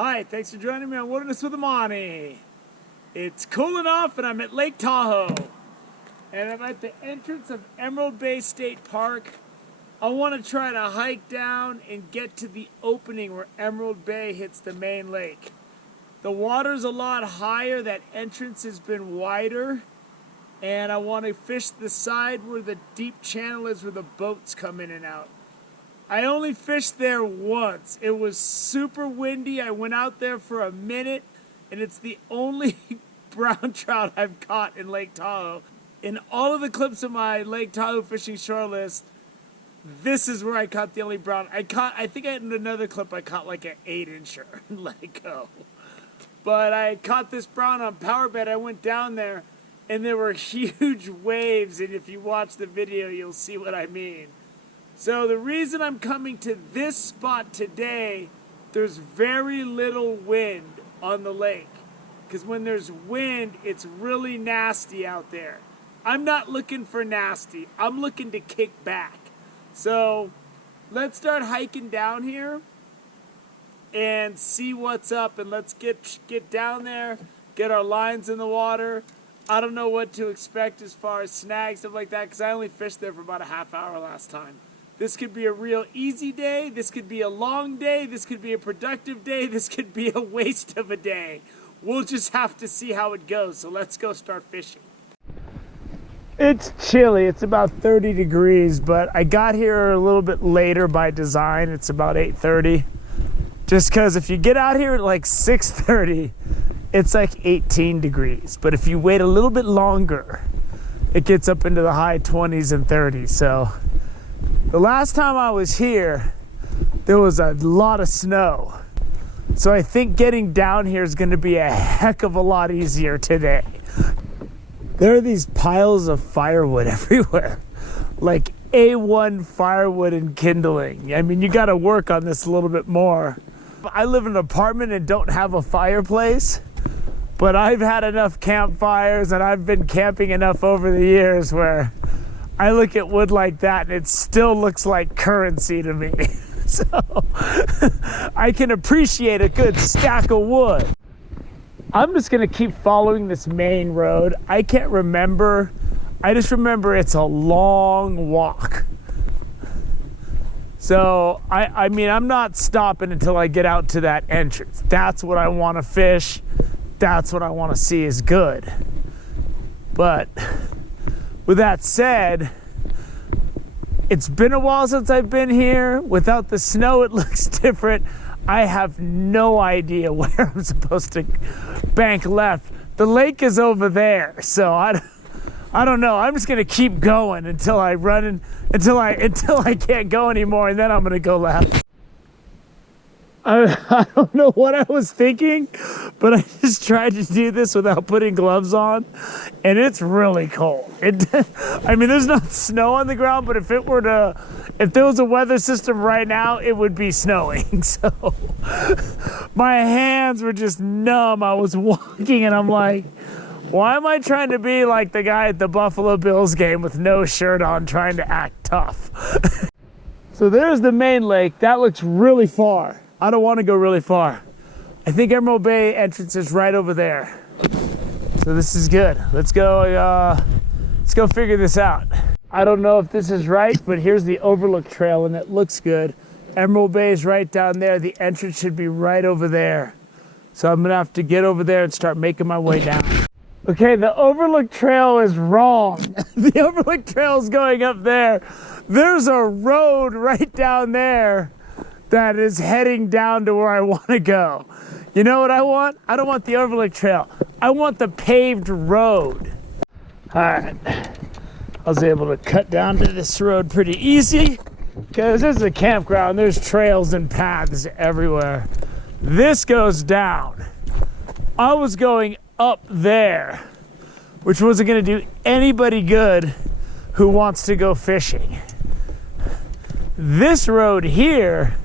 Hi, thanks for joining me on Wilderness with Amani. It's cooling off and I'm at Lake Tahoe. And I'm at the entrance of Emerald Bay State Park. I want to try to hike down and get to the opening where Emerald Bay hits the main lake. The water's a lot higher, that entrance has been wider. And I want to fish the side where the deep channel is where the boats come in and out. I only fished there once. It was super windy. I went out there for a minute, and it's the only brown trout I've caught in Lake Tahoe. In all of the clips of my Lake Tahoe fishing shore list, this is where I caught the only brown. I think I had another clip I caught like an 8-incher and let it go. But I caught this brown on power bed. I went down there, and there were huge waves, and if you watch the video, you'll see what I mean. So the reason I'm coming to this spot today, there's very little wind on the lake. Because when there's wind, it's really nasty out there. I'm not looking for nasty. I'm looking to kick back. So let's start hiking down here and see what's up. And let's get down there, get our lines in the water. I don't know what to expect as far as snags, stuff like that, because I only fished there for about a half hour last time. This could be a real easy day. This could be a long day. This could be a productive day. This could be a waste of a day. We'll just have to see how it goes. So let's go start fishing. It's chilly. It's about 30 degrees, but I got here a little bit later by design. It's about 8:30. Just because if you get out here at like 6:30, it's like 18 degrees. But if you wait a little bit longer, it gets up into the high 20s and 30s. So the last time I was here, there was a lot of snow. So I think getting down here is going to be a heck of a lot easier today. There are these piles of firewood everywhere, like A1 firewood and kindling. I mean, you got to work on this a little bit more. I live in an apartment and don't have a fireplace, but I've had enough campfires and I've been camping enough over the years where I look at wood like that and it still looks like currency to me. So I can appreciate a good stack of wood. I'm just gonna keep following this main road. I can't remember. I just remember it's a long walk. So I mean, I'm not stopping until I get out to that entrance. That's what I want to fish. That's what I want to see is good. But with that said, it's been a while since I've been here. Without the snow, it looks different. I have no idea where I'm supposed to bank left. The lake is over there, so I don't know. I'm just gonna keep going until I until I can't go anymore, and then I'm gonna go left. I don't know what I was thinking, but I just tried to do this without putting gloves on, and it's really cold. I mean, there's not snow on the ground, but if there was a weather system right now, it would be snowing. So my hands were just numb. I was walking, and I'm like, why am I trying to be like the guy at the Buffalo Bills game with no shirt on, trying to act tough? So there's the main lake. That looks really far. I don't want to go really far. I think Emerald Bay entrance is right over there. So this is good. Let's go figure this out. I don't know if this is right, but here's the Overlook Trail and it looks good. Emerald Bay is right down there. The entrance should be right over there. So I'm gonna have to get over there and start making my way down. Okay, the Overlook Trail is wrong. The Overlook Trail is going up there. There's a road right down there that is heading down to where I want to go. You know what I want? I don't want the Overlook Trail. I want the paved road. All right, I was able to cut down to this road pretty easy because this is a campground. There's trails and paths everywhere. This goes down. I was going up there, which wasn't gonna do anybody good who wants to go fishing. This road here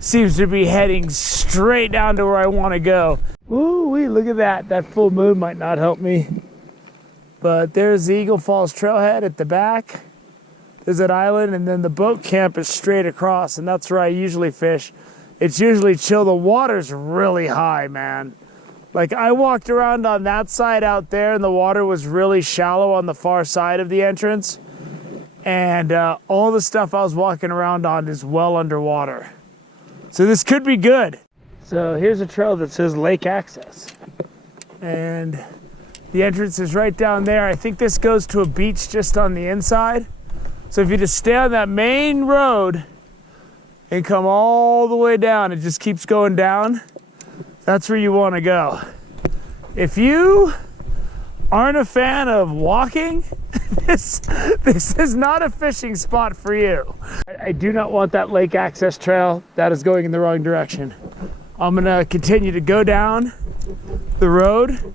seems to be heading straight down to where I want to go. Ooh, look at that. That full moon might not help me. But there's the Eagle Falls Trailhead at the back. There's that island, and then the boat camp is straight across, and that's where I usually fish. it's usually chill. The water's really high, man. Like, I walked around on that side out there, and the water was really shallow on the far side of the entrance. And all the stuff I was walking around on is well underwater. So this could be good. So here's a trail that says lake access. And the entrance is right down there. I think this goes to a beach just on the inside. So if you just stay on that main road and come all the way down, it just keeps going down. That's where you want to go. If you aren't a fan of walking, this is not a fishing spot for you. I do not want that lake access trail. That is going in the wrong direction. I'm gonna continue to go down the road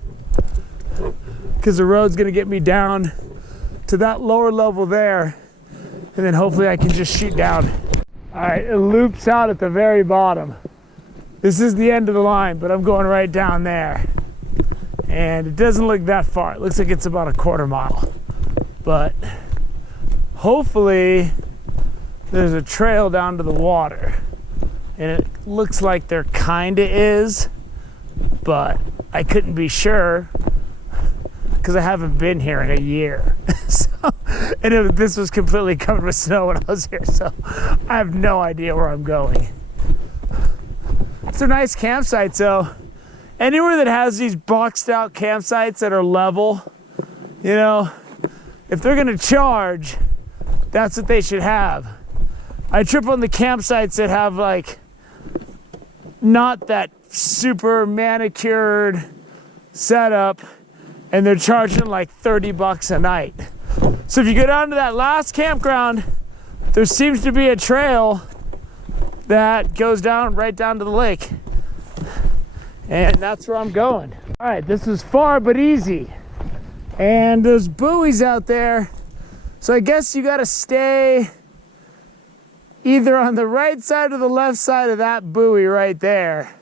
because the road's gonna get me down to that lower level there, and then hopefully I can just shoot down. All right, it loops out at the very bottom. This is the end of the line, but I'm going right down there. And it doesn't look that far. It looks like it's about a quarter mile. But hopefully there's a trail down to the water. And it looks like there kinda is, but I couldn't be sure because I haven't been here in a year. This was completely covered with snow when I was here, so I have no idea where I'm going. It's a nice campsite, so anywhere that has these boxed out campsites that are level, you know, if they're gonna charge, that's what they should have. I trip on the campsites that have like not that super manicured setup, and they're charging like 30 bucks a night. So if you go down to that last campground, there seems to be a trail that goes down right down to the lake. And that's where I'm going. All right, this is far but easy. And there's buoys out there. So I guess you gotta stay either on the right side or the left side of that buoy right there.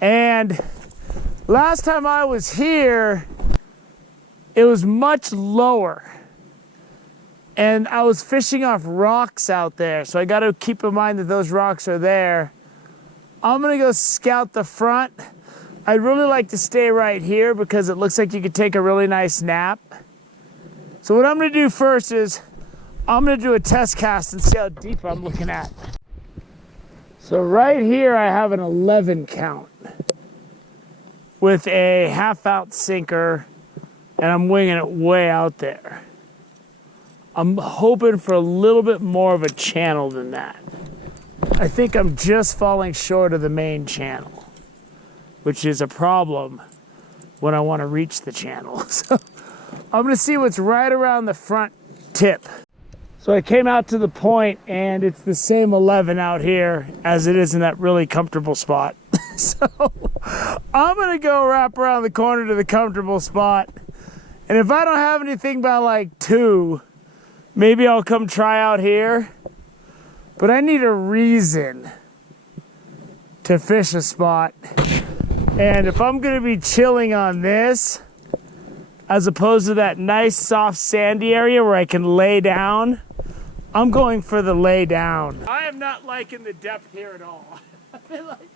And last time I was here, it was much lower. And I was fishing off rocks out there. So I gotta keep in mind that those rocks are there. I'm gonna go scout the front. I'd really like to stay right here because it looks like you could take a really nice nap. So what I'm gonna do first is I'm gonna do a test cast and see how deep I'm looking at. So right here I have an 11 count with a 1/2 ounce sinker, and I'm winging it way out there. I'm hoping for a little bit more of a channel than that. I think I'm just falling short of the main channel, which is a problem when I want to reach the channel. So I'm gonna see what's right around the front tip. So I came out to the point and it's the same 11 out here as it is in that really comfortable spot. So I'm gonna go wrap around the corner to the comfortable spot. And if I don't have anything by like 2, maybe I'll come try out here. But I need a reason to fish a spot. And if I'm gonna be chilling on this, as opposed to that nice soft sandy area where I can lay down, I'm going for the lay down. I am not liking the depth here at all. I feel like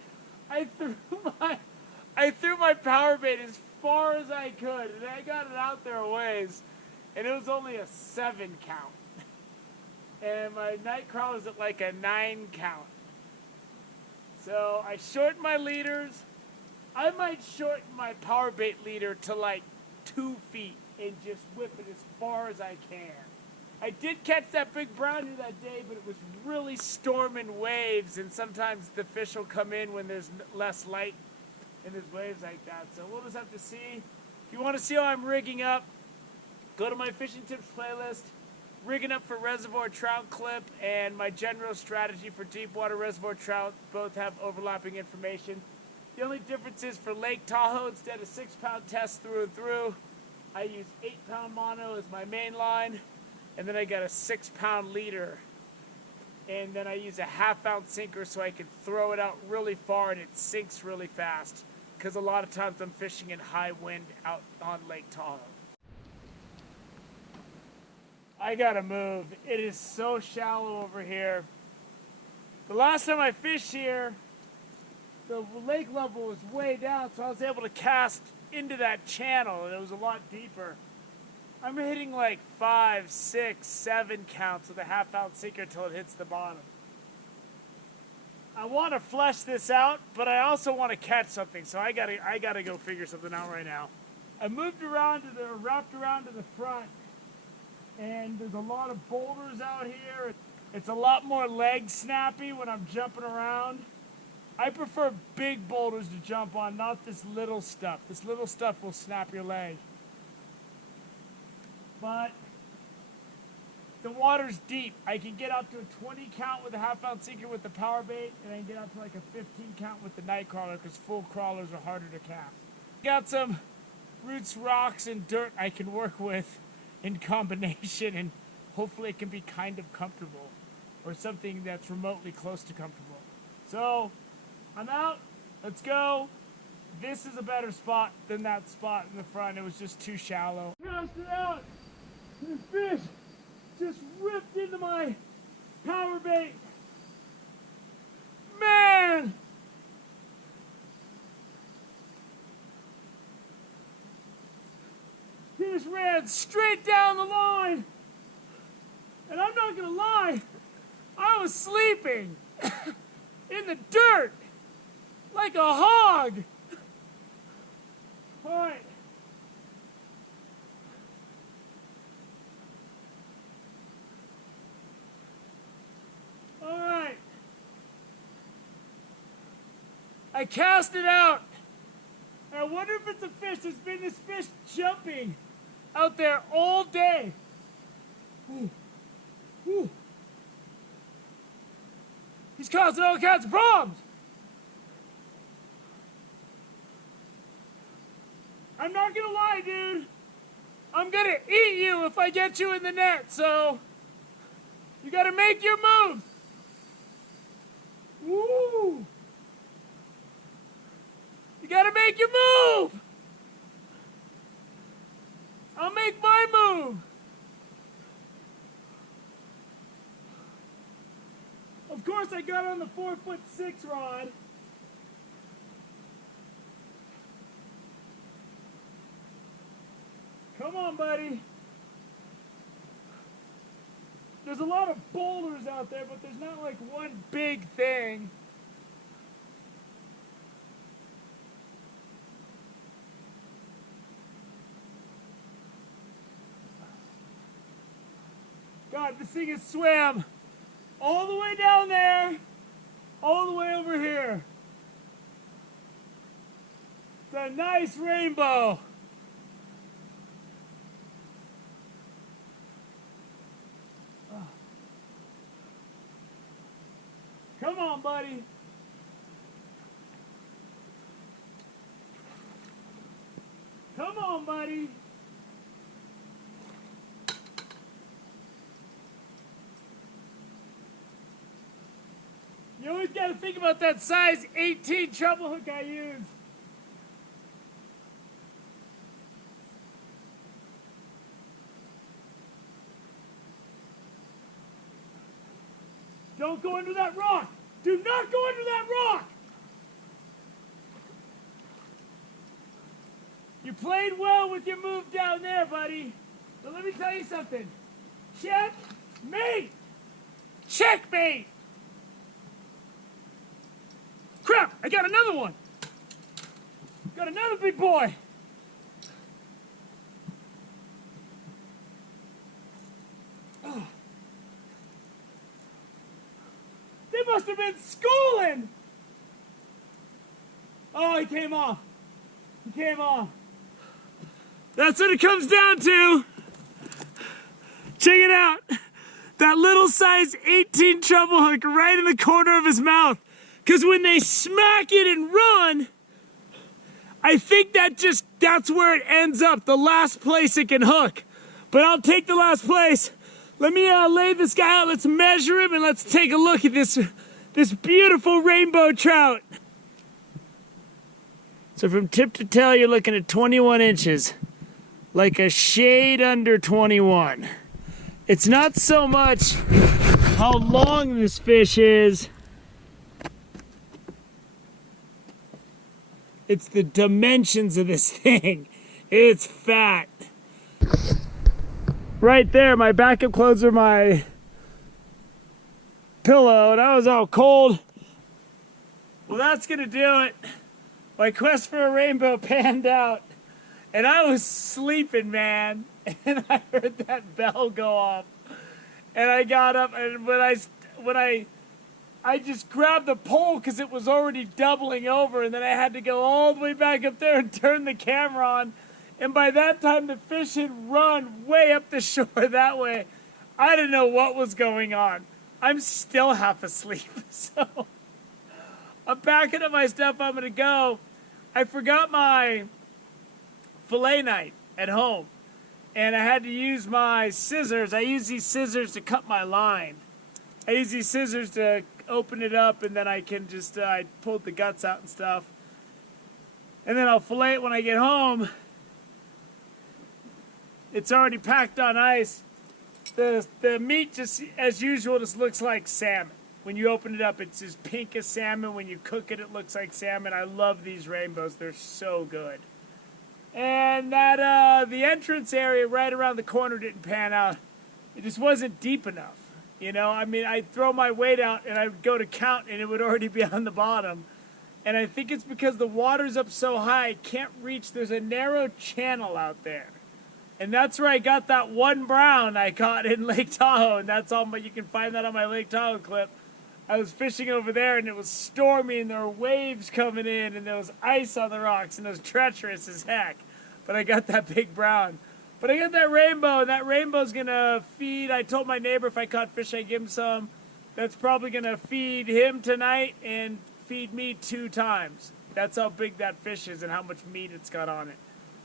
I threw my power bait as far as I could, and I got it out there a ways, and it was only a 7 count. And my night crawl was at like a 9 count. So I shortened my leaders. I might shorten my power bait leader to like 2 feet and just whip it as far as I can. I did catch that big brownie that day, but it was really storming waves, and sometimes the fish will come in when there's less light and there's waves like that. So we'll just have to see. If you want to see how I'm rigging up, go to my fishing tips playlist. Rigging up for reservoir trout clip and my general strategy for deep water reservoir trout both have overlapping information. The only difference is for Lake Tahoe, instead of 6-pound test through and through, I use 8-pound mono as my main line, and then I got a 6-pound leader, and then I use a 1/2 ounce sinker so I can throw it out really far and it sinks really fast, because a lot of times I'm fishing in high wind out on Lake Tahoe. I gotta move. It is so shallow over here. The last time I fished here, the lake level was way down, so I was able to cast into that channel, and it was a lot deeper. I'm hitting like 5, 6, 7 counts with a half-ounce sinker until it hits the bottom. I want to flesh this out, but I also want to catch something, so I gotta go figure something out right now. I moved around wrapped around to the front, and there's a lot of boulders out here. It's a lot more leg snappy when I'm jumping around. I prefer big boulders to jump on, not this little stuff. This little stuff will snap your leg. But the water's deep. I can get up to a 20 count with a half-ounce sinker with the power bait, and I can get up to like a 15 count with the night crawler because full crawlers are harder to cast. Got some roots, rocks, and dirt I can work with in combination, and hopefully it can be kind of comfortable or something that's remotely close to comfortable. So I'm out. Let's go. This is a better spot than that spot in the front. It was just too shallow. Cast it out. The fish just ripped into my power bait. Man! He just ran straight down the line. And I'm not gonna lie, I was sleeping in the dirt like a hog. All right. All right. I cast it out. And I wonder if it's a fish. There's been this fish jumping out there all day. Ooh. Ooh. He's causing all kinds of problems. I'm not gonna lie, dude. I'm gonna eat you if I get you in the net, so you gotta make your move. Woo! You gotta make your move. I'll make my move. Of course, I got on the 4'6" rod. Come on, buddy. There's a lot of boulders out there, but there's not like one big thing. God, this thing has swam all the way down there, all the way over here. It's a nice rainbow. Come on, buddy. Come on, buddy. You always got to think about that size 18 treble hook I use. Don't go under that rock. Do not go under that rock. You played well with your move down there, buddy. But let me tell you something. Checkmate. Checkmate. Crap, I got another one. Got another big boy. Oh. They must have been schooling. Oh, he came off. He came off. That's what it comes down to. Check it out. That little size 18 treble hook right in the corner of his mouth. Because when they smack it and run, I think that's where it ends up, the last place it can hook. But I'll take the last place. Let me lay this guy out. Let's measure him and let's take a look at this beautiful rainbow trout. So from tip to tail, you're looking at 21 inches, like a shade under 21. It's not so much how long this fish is, It's the dimensions of this thing. It's fat. Right there, my backup clothes are my pillow, and I was all cold. Well, that's gonna do it. My quest for a rainbow panned out, and I was sleeping, man. And I heard that bell go off, and I got up, and when I just grabbed the pole because it was already doubling over, and then I had to go all the way back up there and turn the camera on. And by that time, the fish had run way up the shore that way. I didn't know what was going on. I'm still half asleep, so I'm packing up my stuff. I'm going to go. I forgot my fillet knife at home, and I had to use my scissors. I use these scissors to cut my line. I use these scissors to open it up, and then I can just, I pulled the guts out and stuff. And then I'll fillet it when I get home. It's already packed on ice. The meat, just as usual, just looks like salmon. When you open it up, it's as pink as salmon. When you cook it, it looks like salmon. I love these rainbows. They're so good. And that the entrance area right around the corner didn't pan out. It just wasn't deep enough. You know, I mean, I'd throw my weight out and I'd go to count and it would already be on the bottom. And I think it's because the water's up so high, I can't reach. There's a narrow channel out there. And that's where I got that one brown I caught in Lake Tahoe. And that's all, you can find that on my Lake Tahoe clip. I was fishing over there and it was stormy and there were waves coming in and there was ice on the rocks and it was treacherous as heck. But I got that big brown. But I got that rainbow, and that rainbow's gonna feed. I told my neighbor if I caught fish, I'd give him some. That's probably gonna feed him tonight and feed me 2 times. That's how big that fish is and how much meat it's got on it.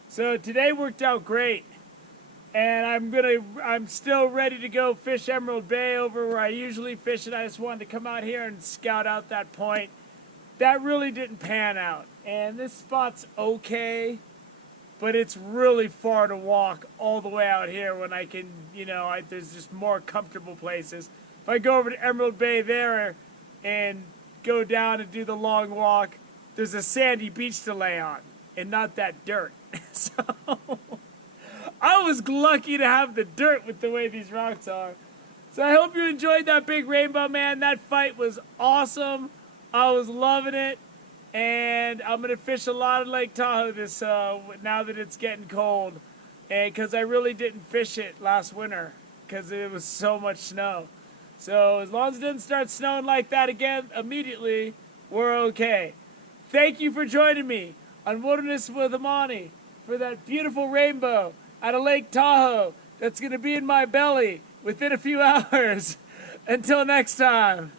So today worked out great. And I'm still ready to go fish Emerald Bay over where I usually fish, and I just wanted to come out here and scout out that point. That really didn't pan out. And this spot's okay, but it's really far to walk all the way out here when I can, you know, there's just more comfortable places. If I go over to Emerald Bay there and go down and do the long walk, there's a sandy beach to lay on and not that dirt. So I was lucky to have the dirt with the way these rocks are. So I hope you enjoyed that big rainbow, man. That fight was awesome. I was loving it. And I'm going to fish a lot of Lake Tahoe this now that it's getting cold. And because I really didn't fish it last winter because it was so much snow. So as long as it didn't start snowing like that again immediately, we're okay. Thank you for joining me on Wilderness with Amani for that beautiful rainbow out of Lake Tahoe that's going to be in my belly within a few hours. Until next time.